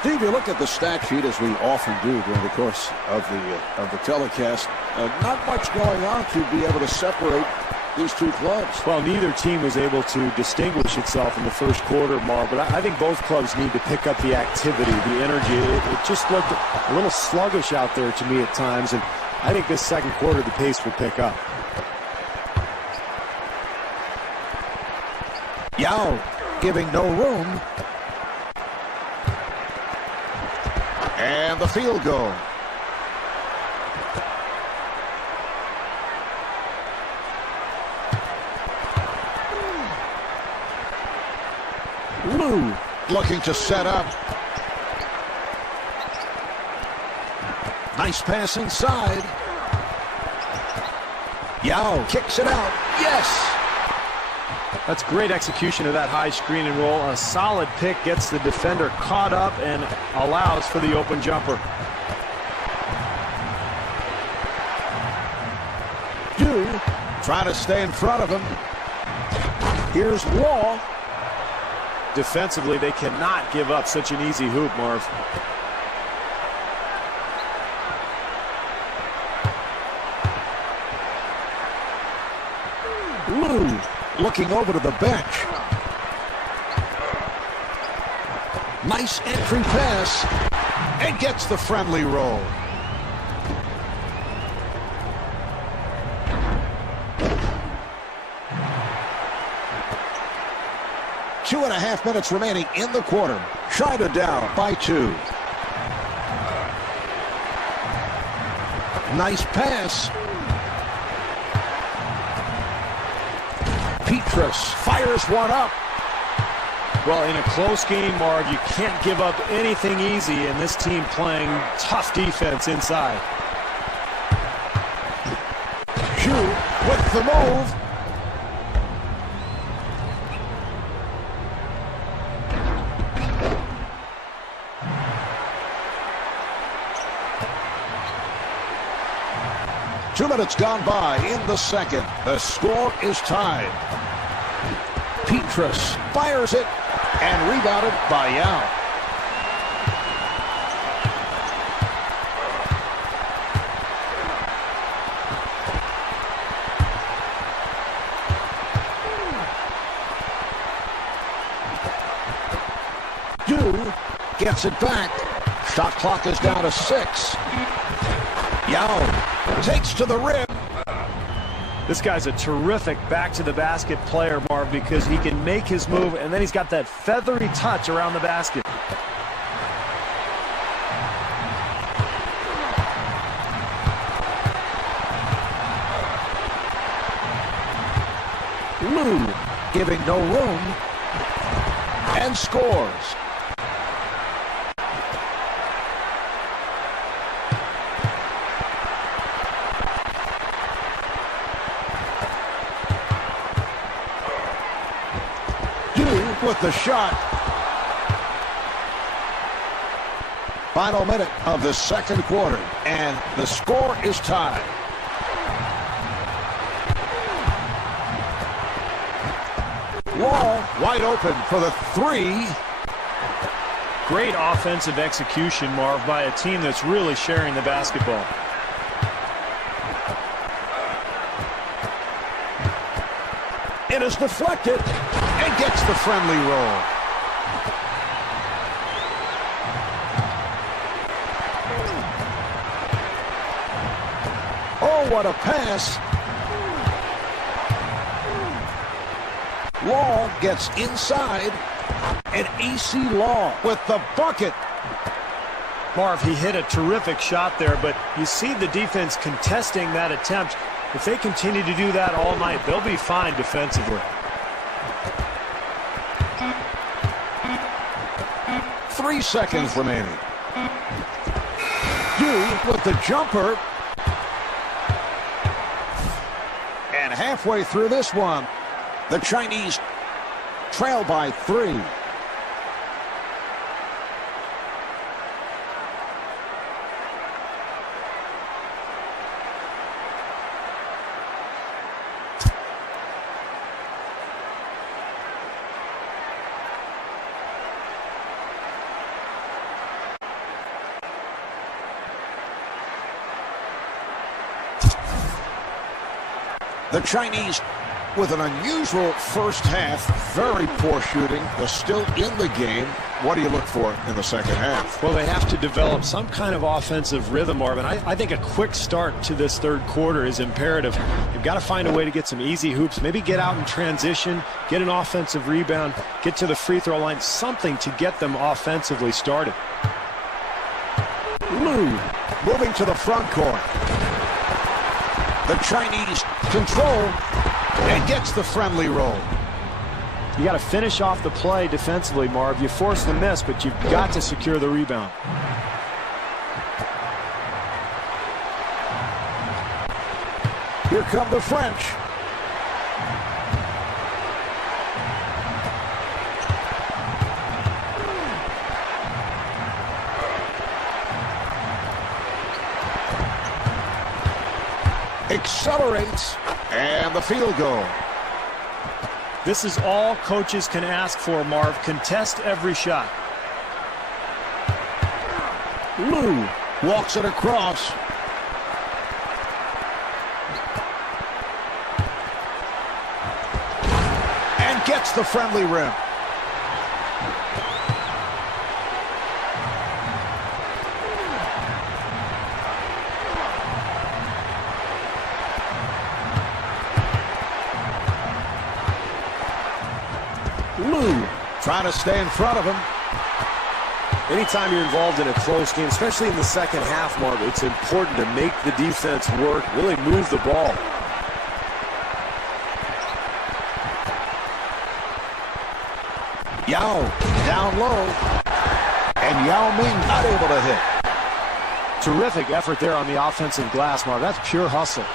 Steve, you look at the stat sheet, as we often do during the course of the telecast. Not much going on to be able to separate these two clubs. Well, neither team was able to distinguish itself in the first quarter, Marv, but I think both clubs need to pick up the activity, the energy. It just looked a little sluggish out there to me at times, and I think this second quarter the pace will pick up. Yao giving no room. And the field goal. Lou looking to set up. Nice pass inside. Yao kicks it out. Yes! That's great execution of that high screen and roll. A solid pick gets the defender caught up and allows for the open jumper. Du trying to stay in front of him. Here's Law. Defensively, they cannot give up such an easy hoop, Marv. Lou looking over to the bench. Nice entry pass. And gets the friendly roll. Two and a half minutes remaining in the quarter. China down by 2. Nice pass. Petrus fires one up. Well, in a close game, Marv, you can't give up anything easy, and this team playing tough defense inside. Xu with the move. Two minutes gone by in the second. The score is tied. Petrus fires it and rebounded by Yao. Du gets it back. Shot clock is down to 6. Yao takes to the rim. This guy's a terrific back-to-the-basket player, Marv, because he can make his move, and then he's got that feathery touch around the basket. Lou giving no room and scores. With the shot. Final minute of the second quarter, and the score is tied. Law wide open for the 3. Great offensive execution, Marv, by a team that's really sharing the basketball. It is deflected and gets the friendly roll. Oh, what a pass. Law gets inside, and AC Law with the bucket. Marv, he hit a terrific shot there, but you see the defense contesting that attempt. If they continue to do that all night, they'll be fine defensively. 3 seconds remaining. Du with the jumper. And halfway through this one, the Chinese trail by 3. The Chinese with an unusual first half, very poor shooting, was still in the game. What do you look for in the second half? Well, they have to develop some kind of offensive rhythm, Marvin. I think a quick start to this third quarter is imperative. You've got to find a way to get some easy hoops, maybe get out in transition, get an offensive rebound, get to the free throw line, something to get them offensively started. Lou moving to the front court. The Chinese control and gets the friendly roll. You got to finish off the play defensively, Marv. You force the miss, but you've got to secure the rebound. Here come the French. Accelerates, and the field goal. This is all coaches can ask for, Marv. Contest every shot. Lou walks it across. And gets the friendly rim. Lou trying to stay in front of him. Anytime you're involved in a close game, especially in the second half, Marv, it's important to make the defense work, really move the ball. Yao down low, and Yao Ming not able to hit. Terrific effort there on the offensive glass, Marv. That's pure hustle.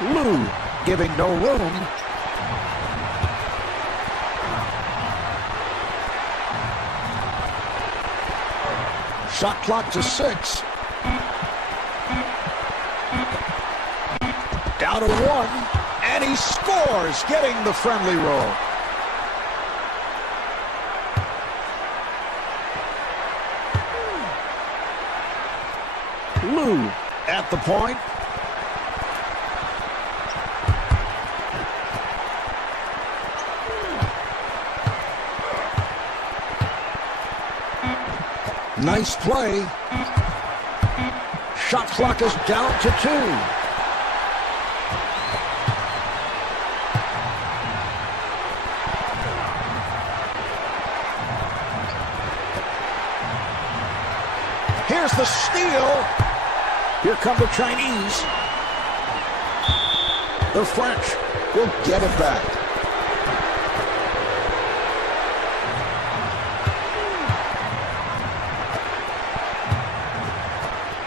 Lou giving no room. Shot clock to 6. Down to 1, and he scores, getting the friendly roll. Lou at the point. Nice play. Shot clock is down to 2. Here's the steal. Here come the Chinese. The French will get it back.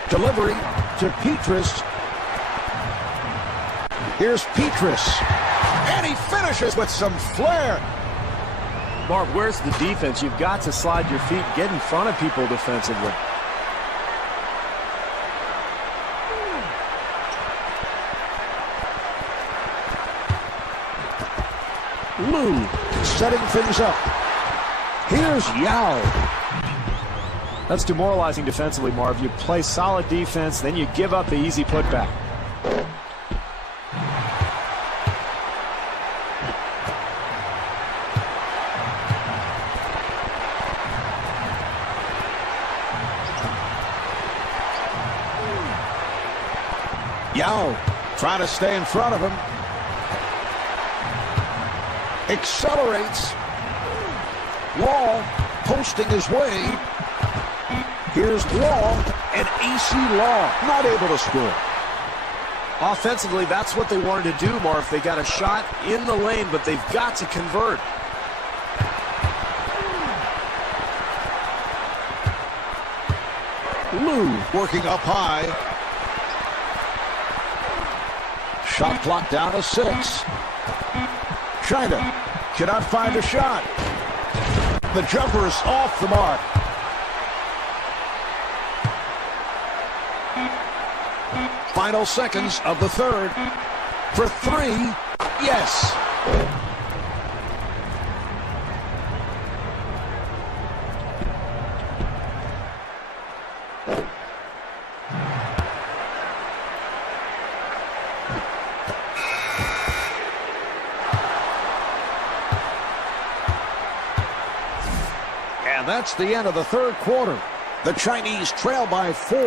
Delivery to Petrus. Here's Petrus. And he finishes with some flair. Marv, where's the defense? You've got to slide your feet, get in front of people defensively. Lou setting things up. Here's Yao. That's demoralizing defensively, Marv. You play solid defense, then you give up the easy putback. Yao trying to stay in front of him. Accelerates. Law posting his way. Here's Law, and AC Law not able to score. Offensively, that's what they wanted to do, Marv. They got a shot in the lane, but they've got to convert. Lou working up high. Shot clock down to 6. China cannot find a shot. The jumper is off the mark. Final seconds of the third. For 3, yes. that's the end of the third quarter. The Chinese trail by 4.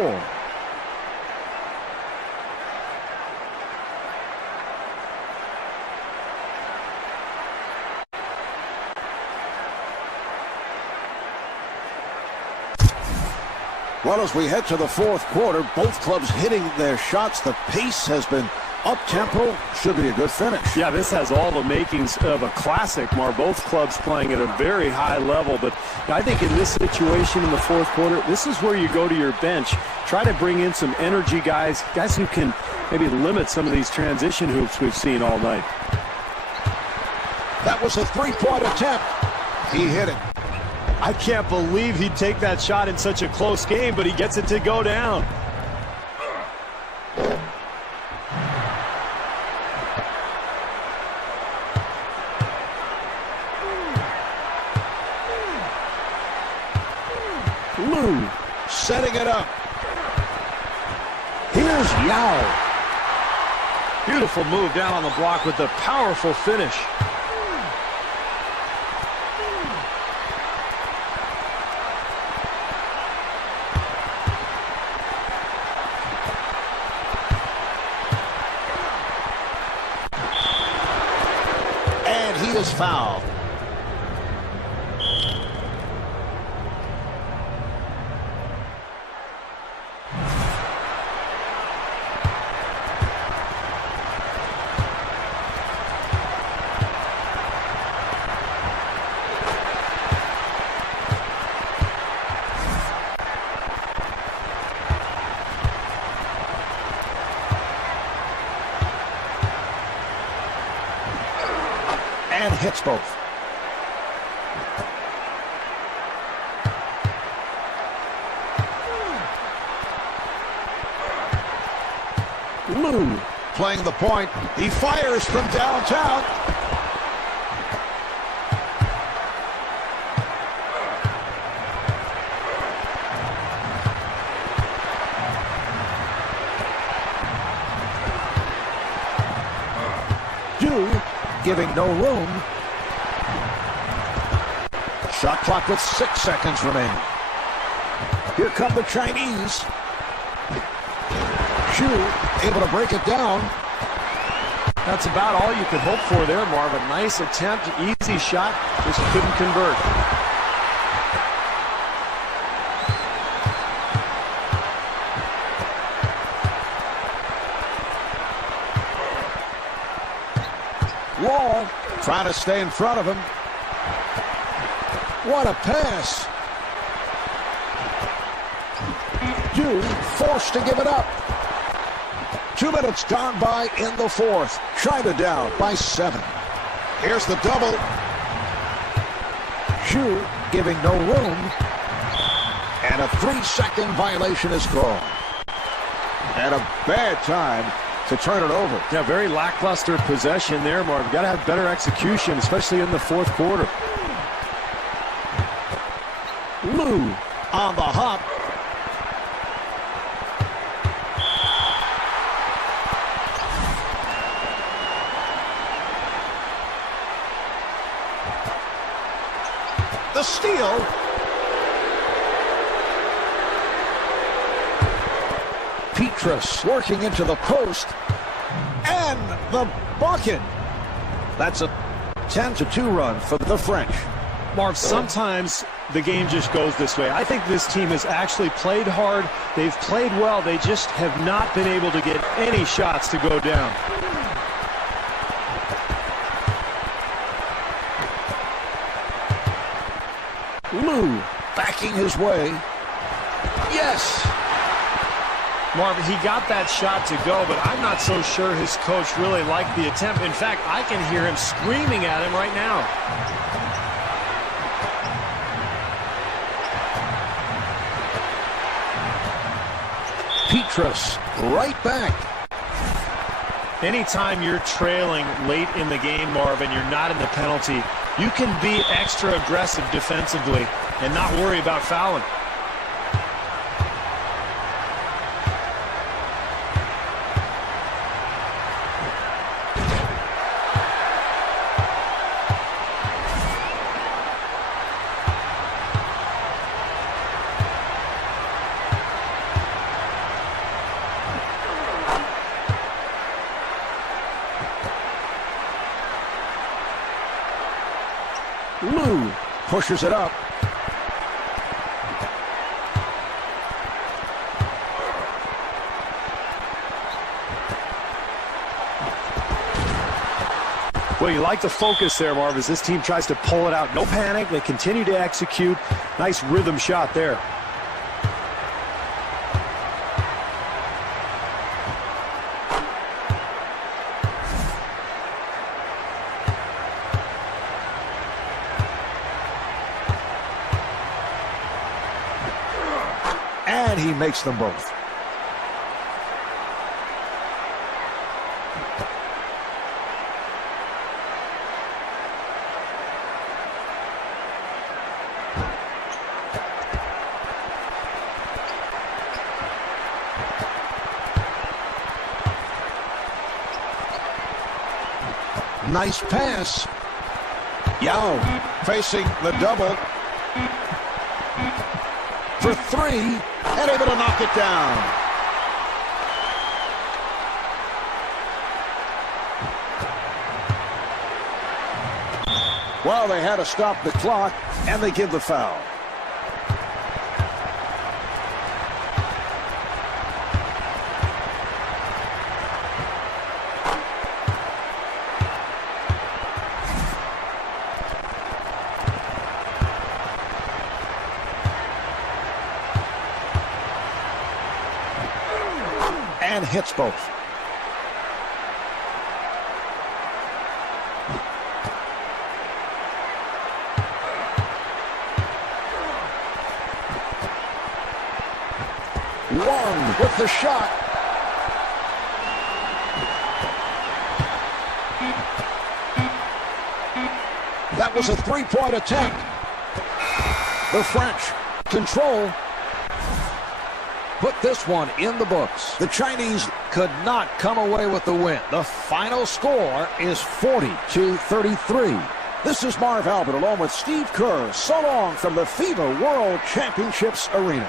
Well, as we head to the fourth quarter, both clubs hitting their shots. The pace has been up-tempo. Should be a good finish. Yeah, this has all the makings of a classic, Marv. Both clubs playing at a very high level. But I think in this situation in the fourth quarter, this is where you go to your bench. Try to bring in some energy guys who can maybe limit some of these transition hoops we've seen all night. That was a three-point attempt. He hit it. I can't believe he'd take that shot in such a close game, but he gets it to go down. Lou setting it up. Here's Yao. Beautiful move down on the block with the powerful finish. Is fouled. And hits both. Lou playing the point. He fires from downtown. Giving no room. Shot clock with 6 seconds remaining. Here come the Chinese. Xu able to break it down. That's about all you could hope for there, Marv. A nice attempt, easy shot, just couldn't convert. Wall trying to stay in front of him. What a pass. Xu forced to give it up. 2 minutes gone by in the fourth. China down by 7. Here's the double. Xu giving no room. And a 3-second violation is called. And a bad time to turn it over. Yeah, very lackluster possession there, Marv. Got to have better execution, especially in the fourth quarter. Lou on the hop. The steal. Petrus working into the post. And the bucket. That's a 10-2 run for the French. Marv, sometimes the game just goes this way. I think this team has actually played hard. They've played well. They just have not been able to get any shots to go down. Lou backing his way. Yes. Marvin, he got that shot to go, but I'm not so sure his coach really liked the attempt. In fact, I can hear him screaming at him right now. Petrus right back. Anytime you're trailing late in the game, Marvin, you're not in the penalty, you can be extra aggressive defensively and not worry about fouling. pushes it up. Well, you like the focus there, Marv, as this team tries to pull it out. No panic. They continue to execute. Nice rhythm shot there. And he makes them both. Nice pass. Yao facing the double. For three, and able to knock it down. Well, they had to stop the clock, and they give the foul. And hits both. Wong with the shot. That was a three-point attempt. The French control. Put this one in the books. The Chinese could not come away with the win. The final score is 40-33. This is Marv Albert along with Steve Kerr. So long from the FIBA World Championships Arena.